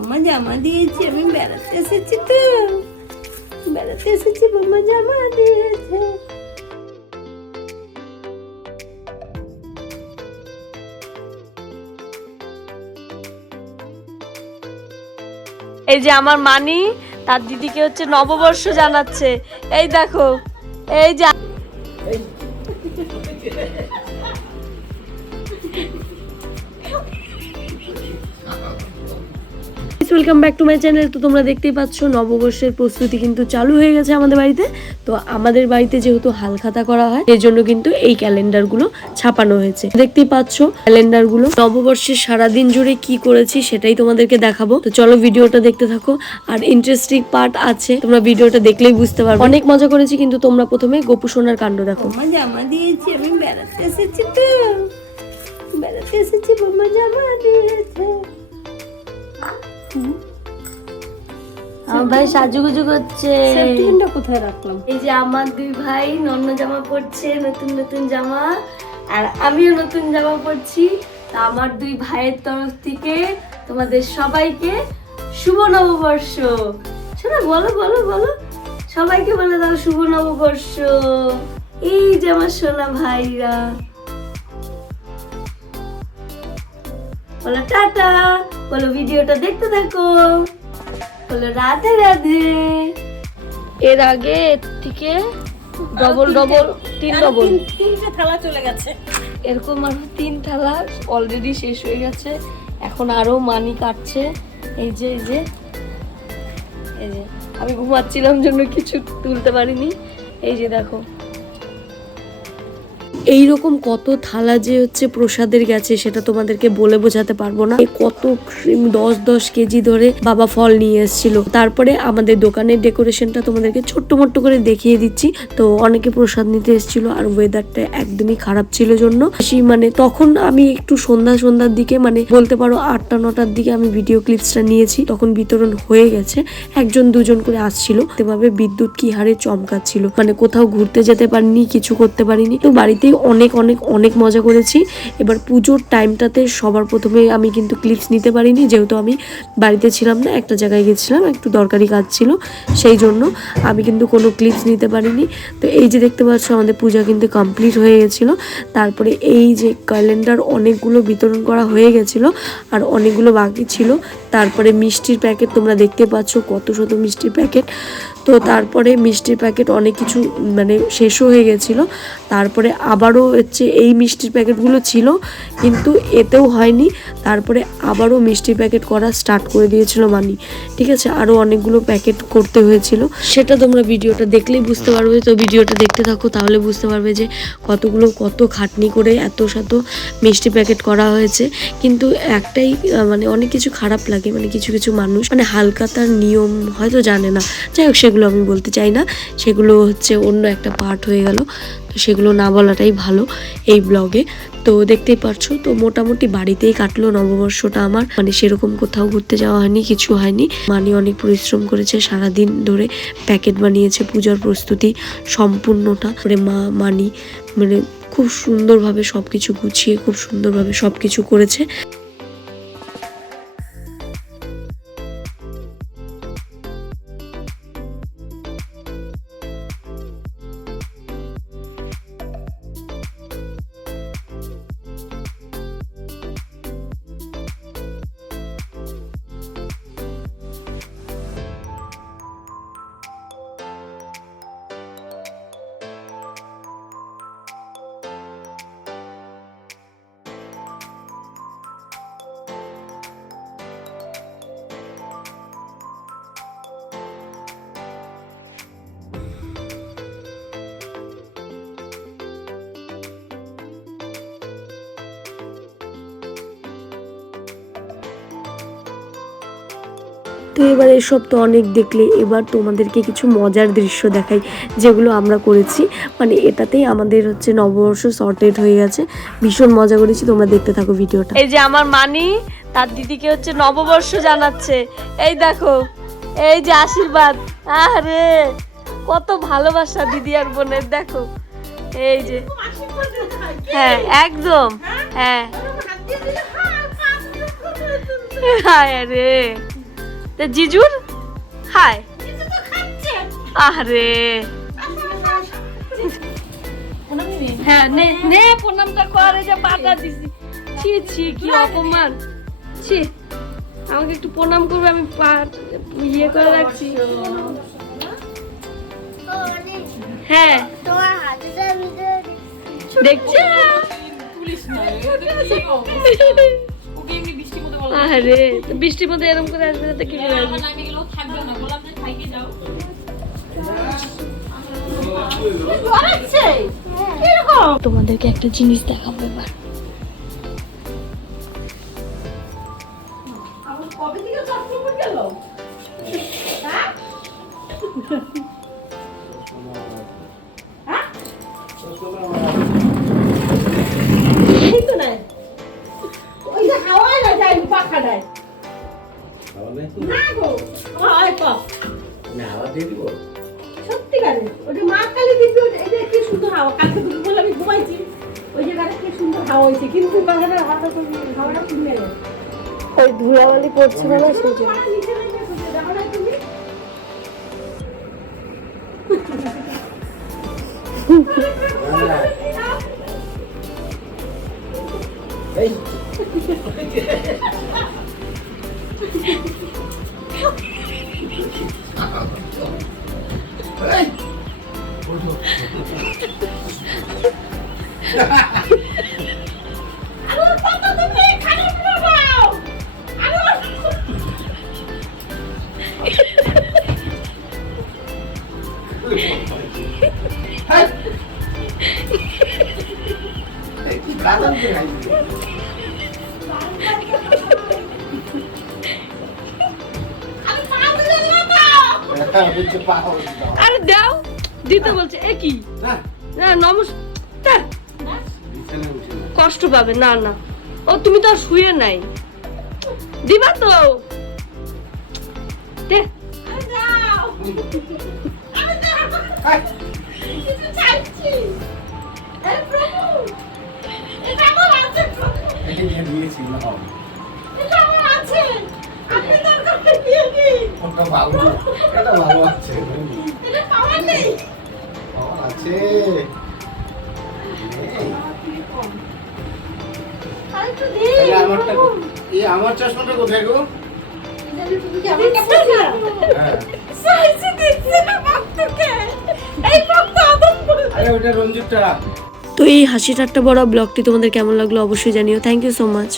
বম্মা জামা দিয়েছে, আমি বেড়াতে এসেছি তো, বেড়াতে এসেছি, বম্মা জামা দিয়েছে। এই যে আমার মানি তার দিদিকে হচ্ছে নববর্ষ জানাচ্ছে। এই দেখো, এই যে welcome back to my channel. তো তোমরা দেখতেই পাচ্ছ নববর্ষের প্রস্তুতি কিন্তু চালু হয়ে গেছে আমাদের বাড়িতে। তো আমাদের বাড়িতে যেহেতু হালখাতা করা হয় সেই জন্য কিন্তু এই ক্যালেন্ডারগুলো ছাপানো হয়েছে। দেখতেই পাচ্ছ ক্যালেন্ডারগুলো। নববর্ষের সারাদিন জুড়ে কি করেছি সেটাই তোমাদেরকে দেখাবো। তো চলো ভিডিওটা দেখতে থাকো। আর ইন্টারেস্টিং পার্ট আছে, তোমরা ভিডিওটা দেখলেই বুঝতে পারবে। অনেক মজা করেছি, কিন্তু তোমরা প্রথমে গোপু সোনার কাণ্ড দেখো। বম্মা জামা দিয়েছে, আমি বেড়াতে এসেছি তো, বেড়াতে এসেছি, বম্মা জামা দিয়েছে। আমার ভাই সাজুগুজু করছে। সেফটিপিনটা কোথায় রাখলাম? এই যে আমার দুই ভাই নন্য জামা পরছে, নতুন নতুন জামা, আর আমিও নতুন জামা পরছি। তা আমার দুই ভাইয়ের তরফ থেকে তোমাদের সবাইকে শুভ নববর্ষ। শোনা, বলো বলো বলো, সবাইকে বলে দাও শুভ নববর্ষ। এই যে আমার সোনা ভাইরা, বলো টাটা, বলো ভিডিওটা দেখতে থাকো, বলো রাধে রাধে। এর আগে এর থেকে ডবল তিন ডবল তিনটে থালা চলে গেছে। এরকম আরো 3 থালা অলরেডি শেষ হয়ে গেছে। এখন আরো মানি কাটছে। এই যে এই যে এই যে আমি ঘুমাচ্ছিলাম জন্য কিছু তুলতে পারিনি। এই যে দেখো, এইরকম কত থালা যে হচ্ছে প্রসাদের গেছে সেটা তোমাদেরকে বলে বোঝাতে পারবো না। কত 10 কেজি ধরে বাবা ফল নিয়ে এসেছিল। তারপরে আমাদের দোকানের ডেকোরেশনটা তোমাদেরকে ছোট্ট মোট্ট করে দেখিয়ে দিচ্ছি। তো অনেকে প্রসাদ নিতে এসেছিল, আর ওয়েদারটা একদমই খারাপ ছিল জন্য মানে তখন আমি একটু সন্ধ্যার দিকে, মানে বলতে পারো 8টা-9টার দিকে আমি ভিডিও ক্লিপসটা নিয়েছি। তখন বিতরণ হয়ে গেছে, 1-2 করে আসছিল। এভাবে বিদ্যুৎ কি হারে চমকাচ্ছিল, মানে কোথাও ঘুরতে যেতে পারিনি, কিছু করতে পারিনি। তো বাড়িতে অনেক অনেক অনেক মজা করেছি। এবার পুজোর টাইমটাতে সবার প্রথমে আমি কিন্তু ক্লিপস নিতে পারিনি, যেহেতু আমি বাড়িতে ছিলাম না, একটা জায়গায় গেছিলাম, একটু দরকারি কাজ ছিল, সেই জন্য আমি কিন্তু কোনো ক্লিপস নিতে পারিনি। তো এই যে দেখতে পাচ্ছ আমাদের পূজা কিন্তু কমপ্লিট হয়ে গেছিলো। তারপরে এই যে ক্যালেন্ডার অনেকগুলো বিতরণ করা হয়ে গেছিলো, আর অনেকগুলো বাকি ছিল। তারপরে মিষ্টির প্যাকেট তোমরা দেখতে পাচ্ছ, কত শত মিষ্টির প্যাকেট। তো তারপরে মিষ্টির প্যাকেট অনেক কিছু মানে শেষও হয়ে গেছিলো। তারপরে আবারও হচ্ছে এই মিষ্টির প্যাকেটগুলো ছিল, কিন্তু এতেও হয়নি। তারপরে আবারও মিষ্টির প্যাকেট করা স্টার্ট করে দিয়েছিল মানি। ঠিক আছে, আরও অনেকগুলো প্যাকেট করতে হয়েছিল, সেটা তোমরা ভিডিওটা দেখলেই বুঝতে পারবে। তো ভিডিওটা দেখতে থাকো, তাহলে বুঝতে পারবে যে কত খাটনি করে এত শত মিষ্টি প্যাকেট করা হয়েছে। কিন্তু একটাই মানে অনেক কিছু খারাপ লাগে, মানে কিছু মানুষ মানে হালখাতার নিয়ম হয়তো জানে না। যাই হোক, সেগুলো আমি বলতে চাই না, সেগুলো হচ্ছে অন্য একটা পার্ট হয়ে গেল। তো সেগুলো না বলাটাই ভালো এই ব্লগে। তো দেখতেই পারছো, তো মোটামুটি বাড়িতেই কাটলো নববর্ষটা আমার। মানে সেরকম কোথাও ঘুরতে যাওয়া হয়নি, কিছু হয়নি। মানি অনেক পরিশ্রম করেছে, সারাদিন ধরে প্যাকেট বানিয়েছে, পূজার প্রস্তুতি সম্পূর্ণটা করে মানি মানে খুব সুন্দরভাবে সবকিছু গুছিয়ে খুব সুন্দরভাবে সবকিছু করেছে। তো এবার এসব তো অনেক দেখলে, এবার তোমাদেরকে কিছু মজার দৃশ্য দেখাই যেগুলো আমরা করেছি। মানে এটাতেই আমাদের হচ্ছে নববর্ষ সর্টেড হয়ে গেছে, ভীষণ মজা করেছি। তোমরা দেখতে থাকো ভিডিওটা। এই যে আমার মানি তার দিদিকে হচ্ছে নববর্ষ জানাচ্ছে। এই দেখো, এই যে আশীর্বাদ, আরে কত ভালোবাসা দিদি আর বোনের, দেখো এই যে। হ্যাঁ একদম, হ্যাঁ আরে তা জিজুর হাই আরে হ্যাঁ নে নে প্রণামটা করে যে পাটা দিছি ছি ছি কি অপমান ছি আমাকে একটু প্রণাম করবে আমি পা ইয়ে করে রাখছি হ্যাঁ তোমার হাতেটা ভিতরে দেখছি আরে তো বৃষ্টির মধ্যে এরকম করে আসবে না তো কি করে আসবে তোমাদেরকে একটা জিনিস দেখাবো এবার সত্যিকারে ওটা মা কালী দিদি এটা কি সুন্দর হাওয়া কালকে তুমি বলে আমি ঘুমাইছি ওই জায়গাটা কি সুন্দর হাওয়া হয়েছে কিন্তু বাগানের হাওয়াটা কিনে গেল ওই ধুলাবালি পড়ছে না সেই জন্য নিচে দেখো না তুমি আরে দাও দিতে বলছে এ কি না নমস্কার কষ্ট পাবে না না ও তুমি তো আর শুয়ে নাই দিবা তো দে আমার চশমাটা কোথায় গো? আরে ওটা রঞ্জিতটা। তো এই হাসি ঠাট্টা বড় ব্লগটি তোমাদের কেমন লাগলো অবশ্যই জানিও থ্যাংক ইউ সো মাচ